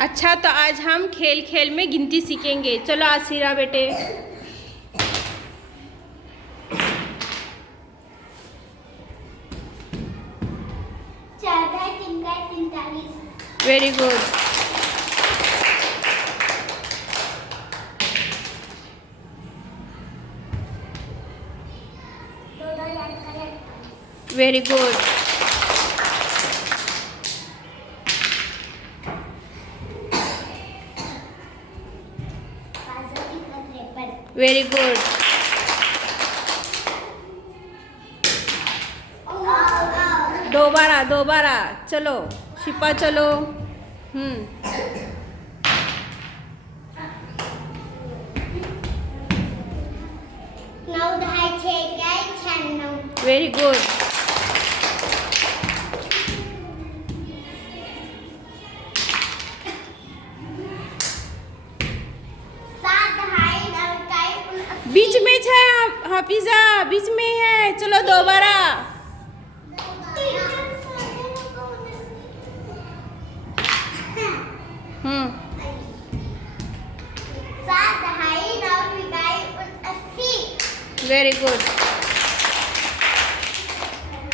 अच्छा, तो आज हम खेल खेल में गिनती सीखेंगे। चलो आसिरा बेटे। Very good. Very good. Very good. दोबारा चलो शिपा चलो। Very good. बीच में है हाफिजा, बीच में है। चलो दोबारा। Very good.